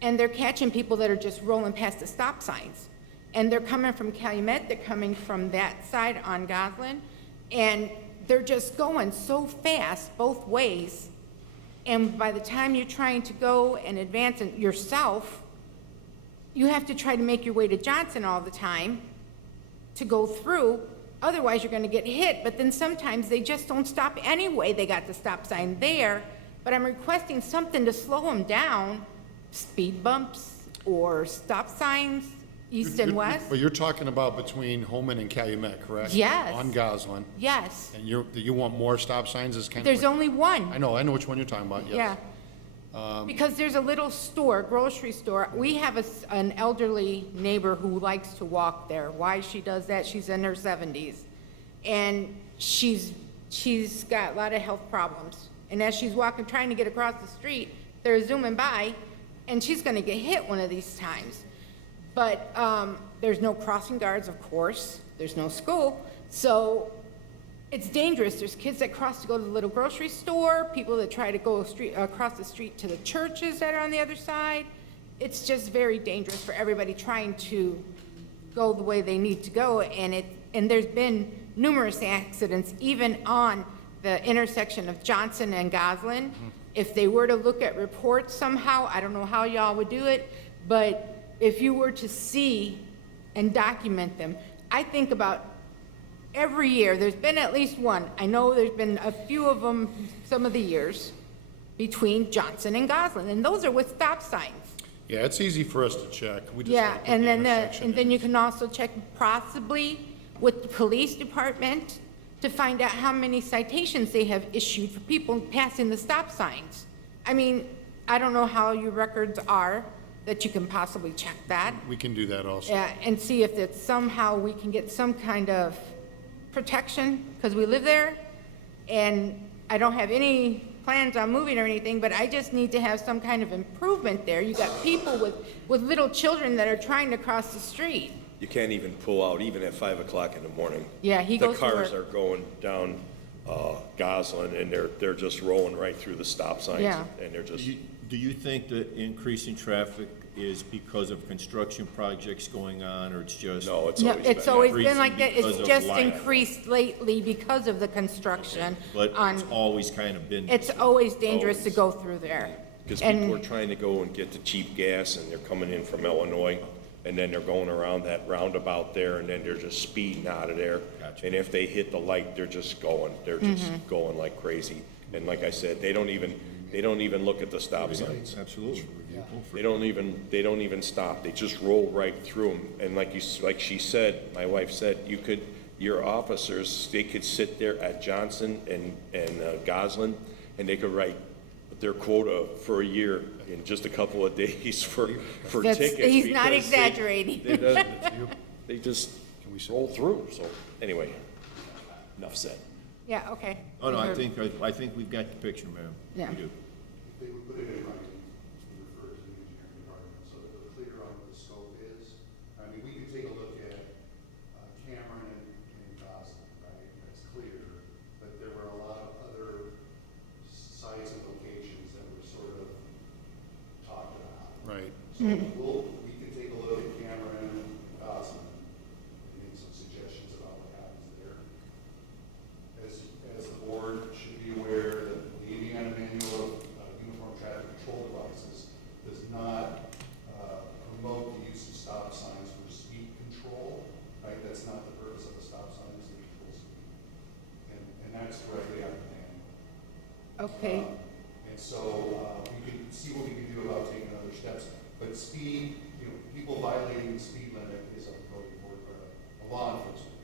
and they're catching people that are just rolling past the stop signs. And they're coming from Calumet, they're coming from that side on Goslin, and they're just going so fast both ways. And by the time you're trying to go and advance yourself, you have to try to make your way to Johnson all the time to go through. Otherwise, you're going to get hit. But then sometimes they just don't stop anyway. They got the stop sign there. But I'm requesting something to slow them down, speed bumps or stop signs, east and west. But you're talking about between Homan and Calumet, correct? Yes. On Goslin. Yes. And you want more stop signs as kind of? There's only one. I know which one you're talking about, yes. Yeah. Because there's a little store, grocery store. We have an elderly neighbor who likes to walk there. Why she does that, she's in her 70s. And she's got a lot of health problems. And as she's walking, trying to get across the street, they're zooming by, and she's gonna get hit one of these times. But there's no crossing guards, of course. There's no school. So it's dangerous. There's kids that cross to go to the little grocery store, people that try to go across the street to the churches that are on the other side. It's just very dangerous for everybody trying to go the way they need to go. And there's been numerous accidents, even on the intersection of Johnson and Goslin. If they were to look at reports somehow, I don't know how y'all would do it, but if you were to see and document them, I think about every year, there's been at least one. I know there's been a few of them some of the years between Johnson and Goslin, and those are with stop signs. Yeah, it's easy for us to check. We just Yeah, gotta put and the then intersection and then in. you can also check possibly with the police department to find out how many citations they have issued for people passing the stop signs. I mean, I don't know how your records are, that you can possibly check that. We can do that also. Yeah, and see if it's somehow we can get some kind of protection, because we live there, and I don't have any plans on moving or anything, but I just need to have some kind of improvement there. You got people with little children that are trying to cross the street. You can't even pull out, even at 5 o'clock in the morning. Yeah, he goes to The cars work. are going down Goslin, and they're just rolling right through the stop signs. Yeah. And they're just, Do you think the increase in traffic is because of construction projects going on, or it's just? no, it's No, always it's been. always been increasing like that. because It's of just life. increased lately because of the construction. But on. it's always kind of been. It's always dangerous to Always. go through there. Because And- people are trying to go and get the cheap gas, and they're coming in from Illinois, and then they're going around that roundabout there, and then they're just speeding out of there. Gotcha. And if they hit the light, they're just going going like crazy. And like I said, they don't even look at the stop signs. Absolutely. They don't even stop. They just roll right through them. And like she said, my wife said, your officers, they could sit there at Johnson and Goslin, and they could write their quota for a year in just a couple of days for That's- tickets. he's not because exaggerating. They just roll through, so, anyway, enough said. Yeah, okay. Oh, no, I think we've got the picture, ma'am. Yeah. We do. If they would put it in writing, refer to the engineering department, so that we're clear on what the scope is. I mean, we can take a look at Cameron and Gosling, right, that's clear, but there were a lot of other sites and locations that were sort of talked about. Right. So we can take a look at Cameron and Gosling, and make some suggestions about what happens there. As the board should be aware, that the Indiana Manual of Uniform Traffic Control Devices does not promote the use of stop signs for speed control, right? That's not the purpose of a stop sign, is to control speed. And that's directly out of the manual. Okay. And so, we can see what we can do about taking other steps. But speed, people violating the speed limit is a law enforcement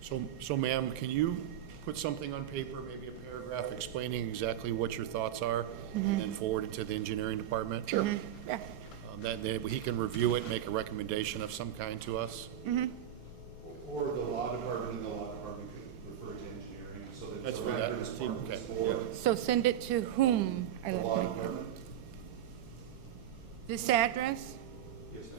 issue. So ma'am, can you put something on paper, maybe a paragraph explaining exactly what your thoughts are, and then forward it to the engineering department? Sure. Yeah. Then he can review it, make a recommendation of some kind to us? Or the law department, and the law department could refer to engineering, so that That's the where that record is team- part of this okay, board. So send it to whom? The law department, This address? yes, ma'am.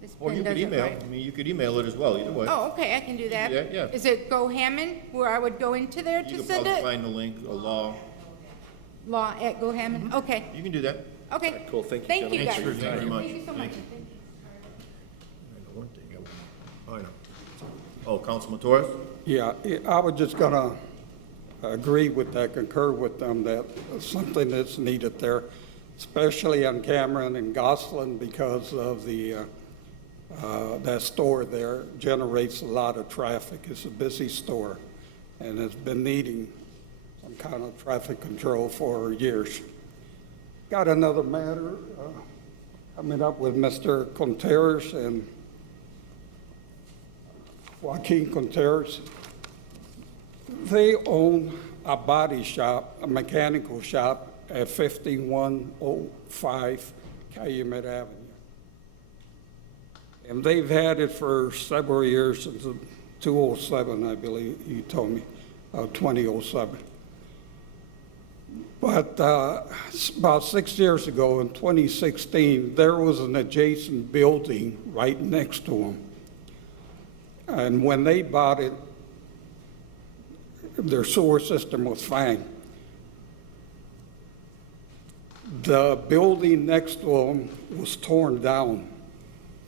This Or pen you could doesn't email, write. I mean, you could email it as well, either way. Oh, okay, I can do that. Yeah, yeah. Is it Go Hammond, where I would go into there You to can send probably it? find the link, a law, Law at Go Hammond? Okay, you can do that. okay. Cool, thank you, Thank you, gentlemen. guys. Thank you very much. Thank you so much. Thank you. I know. Oh, Councilman Torres? Yeah, I was just gonna agree with that, concur with them that something that's needed there, especially on Cameron and Gosselin, because of that store there generates a lot of traffic. It's a busy store, and it's been needing some kind of traffic control for years. Got another matter, coming up with Mr. Contreras and Joaquin Contreras. They own a body shop, a mechanical shop at 5105 Calumet Avenue. And they've had it for several years, since 2007, I believe you told me, 2007. But about 6 years ago, in 2016, there was an adjacent building right next to them. And when they bought it, their sewer system was fine. The building next to them was torn down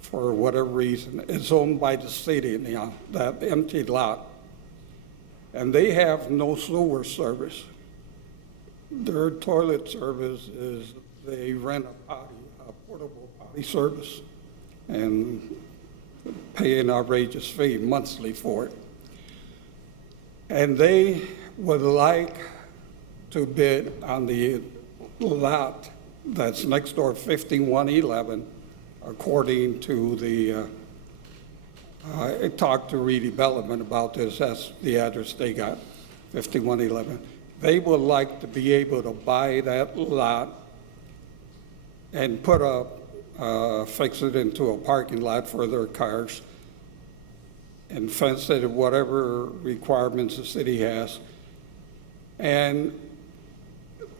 for whatever reason. It's owned by the city now, that empty lot. And they have no sewer service. Their toilet service is they rent a portable potty service, and pay an outrageous fee monthly for it. And they would like to bid on the lot that's next door, 5111, according to the, I talked to redevelopment about this, that's the address they got, 5111. They would like to be able to buy that lot and put fix it into a parking lot for their cars and fence it at whatever requirements the city has. And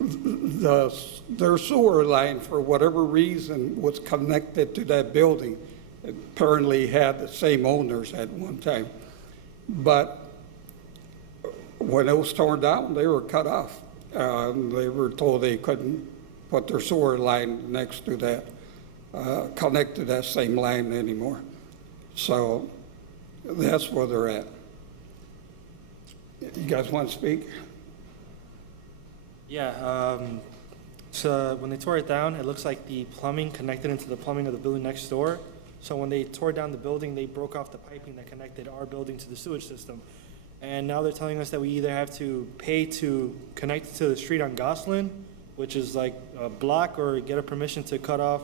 their sewer line, for whatever reason, was connected to that building. It apparently had the same owners at one time. But when it was torn down, they were cut off. They were told they couldn't put their sewer line next to that, connect to that same line anymore. So that's where they're at. You guys want to speak? Yeah, so when they tore it down, it looks like the plumbing connected into the plumbing of the building next door. So when they tore down the building, they broke off the piping that connected our building to the sewage system. And now they're telling us that we either have to pay to connect to the street on Gosselin, which is like a block, or get a permission to cut off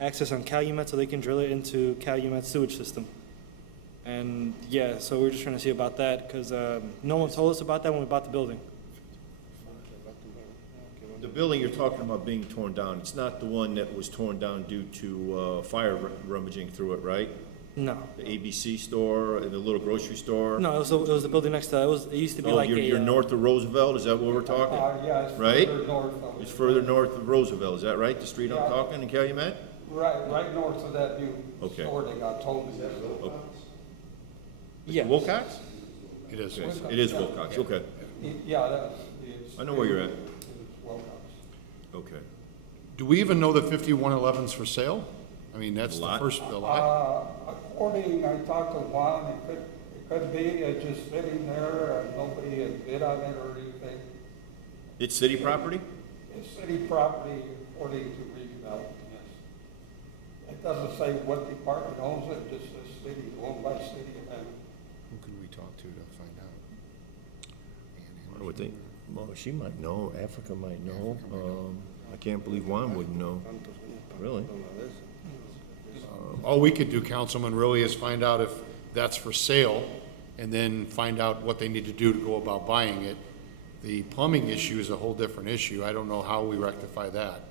access on Calumet so they can drill it into Calumet's sewage system. And yeah, so we're just trying to see about that, because no one told us about that when we bought the building. The building you're talking about being torn down, it's not the one that was torn down due to fire rummaging through it, right? No. The ABC store, and the little grocery store? No, it was the building next to that. It used to be Oh, like you're north of Roosevelt, is that what we're talking? Yeah, it's Right? further north of it. It's further north of Roosevelt, is that right, the street I'm Yeah. talking in Calumet? Right north of that new Okay. store they got told me. Yeah. Wilcox? It is. Okay, it is Wilcox, okay. Yeah, that's. it's- I know where you're at. It's Wilcox. Okay. Do we even know that 5111's for sale? I mean, that's the Lot. first, the lot. According, I talked to Juan, it could be, it's just sitting there and nobody has bid on it or anything. It's city property? It's city property according to redevelopment, yes. It doesn't say what department owns it, just says city, owned by city of Hammond. Who can we talk to find out? I would think, well, she might know, Africa might know. I can't believe Juan wouldn't know. Really? All we could do, Councilman, really is find out if that's for sale, and then find out what they need to do to go about buying it. The plumbing issue is a whole different issue. I don't know how we rectify that.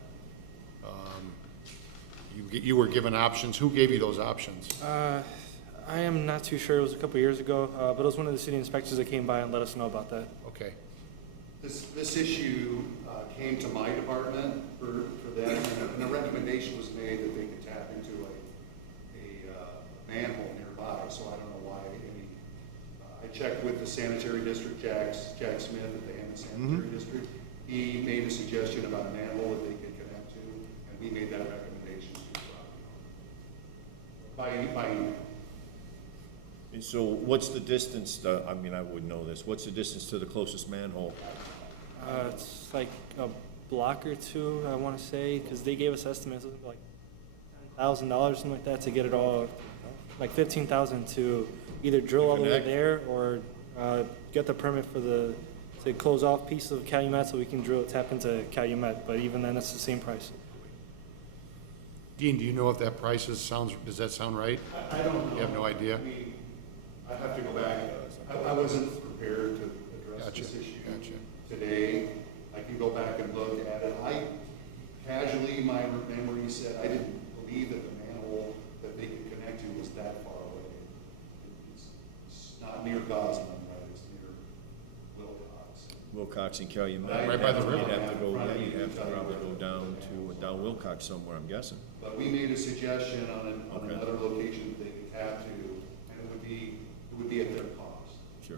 You were given options. Who gave you those options? I am not too sure. It was a couple years ago, but it was one of the city inspectors that came by and let us know about that. Okay. This issue came to my department for them, and a recommendation was made that they could tap into a manhole nearby, so I don't know why any, I checked with the sanitary district, Jack Smith at the Hammond Sanitary District. He made a suggestion about a manhole that they could connect to, and we made that recommendation to the property owner. By email. And so what's the distance, I mean, I wouldn't know this, what's the distance to the closest manhole? It's like a block or two, I want to say, because they gave us estimates of like $1,000, something like that, to get it all, like $15,000 to either drill all the way Connect? there or get the permit for to close off piece of Calumet so we can tap into Calumet. But even then, it's the same price. Dean, do you know if that price does that sound right? I don't know. You have no idea? I mean, I have to go back. I wasn't prepared to address Gotcha, this issue gotcha. today. I can go back and look at it. My memory said I didn't believe that the manhole that they could connect to was that far away. It's not near Gosling, right? It's near Wilcox. Wilcox and Calumet. Right by the river. You'd have to go, yeah, you'd have to probably go down Wilcox somewhere, I'm guessing. But we made a suggestion on Okay. another location that they could tap to, and it would be at their cost. Sure.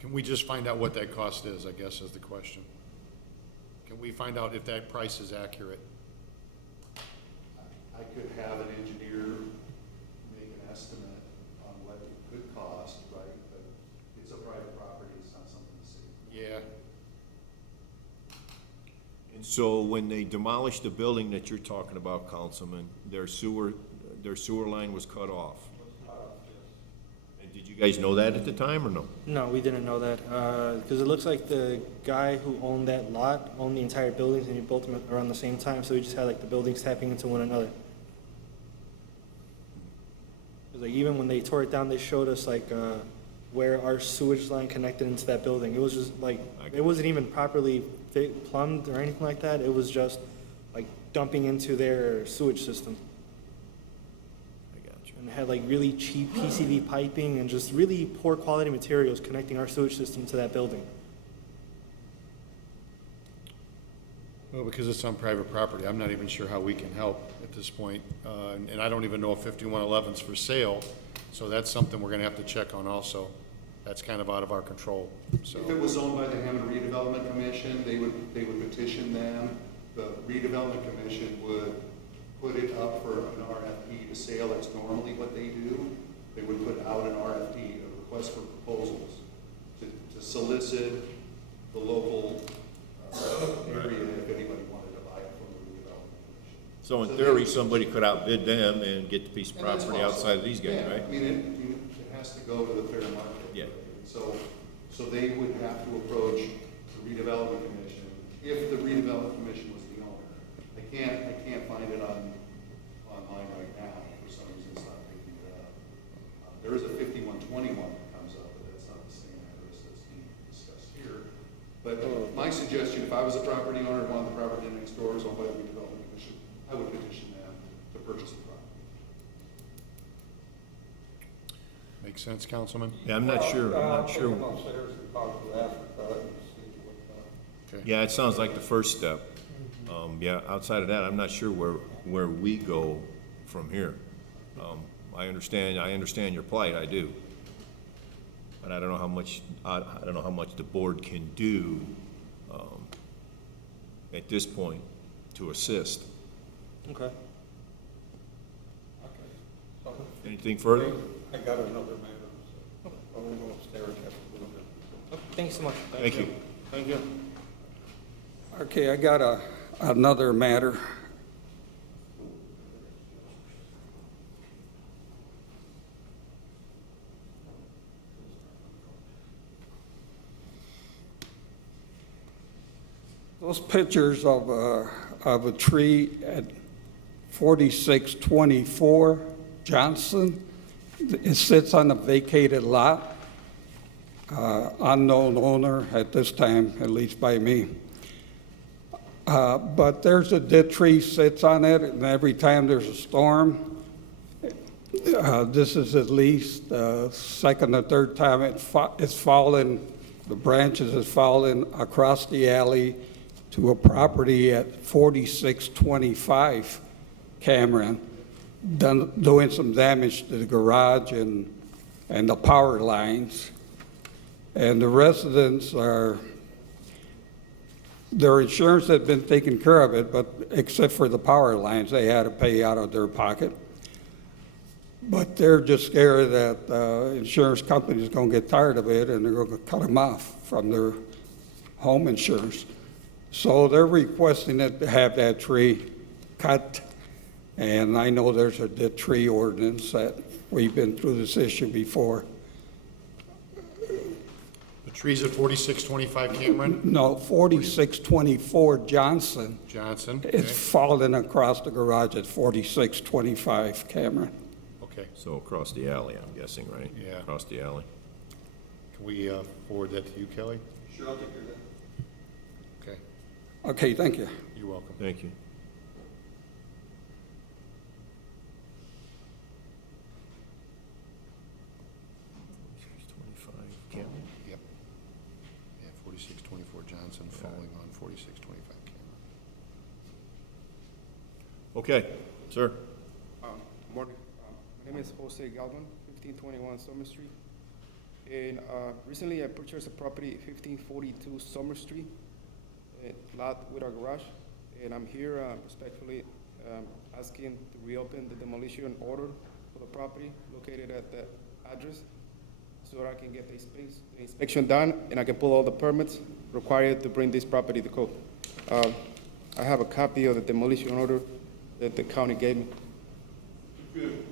Can we just find out what that cost is, I guess, is the question. Can we find out if that price is accurate? I could have an engineer make an estimate on what it could cost, right? But it's a private property, it's not something the city. Yeah. And so when they demolished the building that you're talking about, Councilman, their sewer line was cut off. And did you guys know that at the time or no? No, we didn't know that, because it looks like the guy who owned that lot owned the entire buildings, and he built them around the same time, so we just had like the buildings tapping into one another. 'Cause, like, even when they tore it down, they showed us like where our sewage line connected into that building. It was just like, it wasn't even properly plumbed or anything like that. It was just like dumping into their sewage system. I got you. And it had like really cheap PCV piping and just really poor quality materials connecting our sewage system to that building. Well, because it's on private property, I'm not even sure how we can help at this point. And I don't even know if 5111's for sale, so that's something we're gonna have to check on also. That's kind of out of our control, so. If it was owned by the Hammond Redevelopment Commission, they would petition them. The redevelopment commission would put it up for an RFP to sale. That's normally what they do. They would put out an RFP, a request for proposals, to solicit the local area if anybody wanted to buy it from the redevelopment commission. So in theory, somebody could outbid them and get the piece of And that's property possible. outside of these guys, Yeah, right? I mean, it has to go to the fair market. Yeah. So they would have to approach the redevelopment commission if the redevelopment commission was the owner. I can't find it online right now. For some reason, it's not picking it up. There is a 5121 that comes up, but that's not the same address that's being discussed here. But my suggestion suggestion, if I was a property owner and one of the property next door is owned by a redevelopment commission, I would petition them to purchase the property. Makes sense, Councilman? Yeah, I'm not sure. Yeah, it sounds like the first step. Yeah, outside of that, I'm not sure where we go from here. I understand your plight, I do. But I don't know how much, I don't know how much the board can do, at this point to assist. Okay. Anything further? I got another matter, so I'll go upstairs after a little bit. Okay, thank you so much. Thank you. Thank you. Okay, I got another matter. Those pictures of a tree at 4624 Johnson, it sits on a vacated lot, unknown owner at this time, at least by me. But there's a dead tree sits on it, and every time there's a storm, this is at least the second or third time it's fallen, the branches has fallen across the alley to a property at 4625 Cameron, doing some damage to the garage and the power lines. And the residents their insurance had been taking care of it, but except for the power lines, they had to pay out of their pocket. But they're just scared that insurance company is going to get tired of it and they're going to cut them off from their home insurance. So they're requesting it to have that tree cut. And I know there's a dead tree ordinance that we've been through this issue before. The trees at 4625 Cameron? No, 4624 Johnson. Johnson, okay. It's fallen across the garage at 4625 Cameron. Okay. So across the alley, I'm guessing, right? Yeah. Across the alley. Can we forward that to you, Kelly? Sure, I'll take care of that. Okay, Okay, thank you. you're welcome. Thank you. Cameron. Yep. Yeah, 4624 Johnson falling on 4625 Cameron. Okay, sir. Morning. My name is Jose Galvan, 1521 Summer Street. And recently I purchased a property, 1542 Summer Street, a lot with a garage. And I'm here respectfully asking to reopen the demolition order for the property located at that address so that I can get the inspection done and I can pull all the permits required to bring this property to code. I have a copy of the demolition order that the county gave me. Good.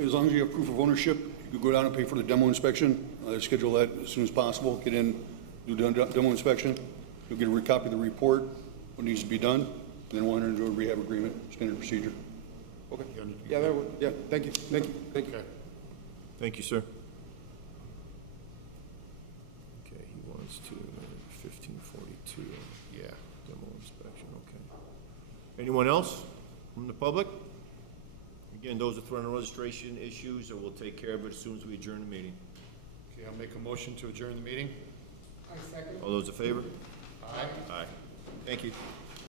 As long as you have proof of ownership, you can go down and pay for the demo inspection. Schedule that as soon as possible. Get in, do the demo inspection. You'll get a copy of the report, what needs to be done, and then we'll enter into a rehab agreement, standard procedure. Okay. Yeah, that would, yeah, thank you, thank you, thank you. Okay. Thank you, sir. Okay, he wants to, 1542. Yeah. Demo inspection, okay. Anyone else from the public? Again, those are throwing registration issues, and we'll take care of it as soon as we adjourn the meeting. Okay, I'll make a motion to adjourn the meeting. I second. All those in favor? Aye. Aye. Thank you.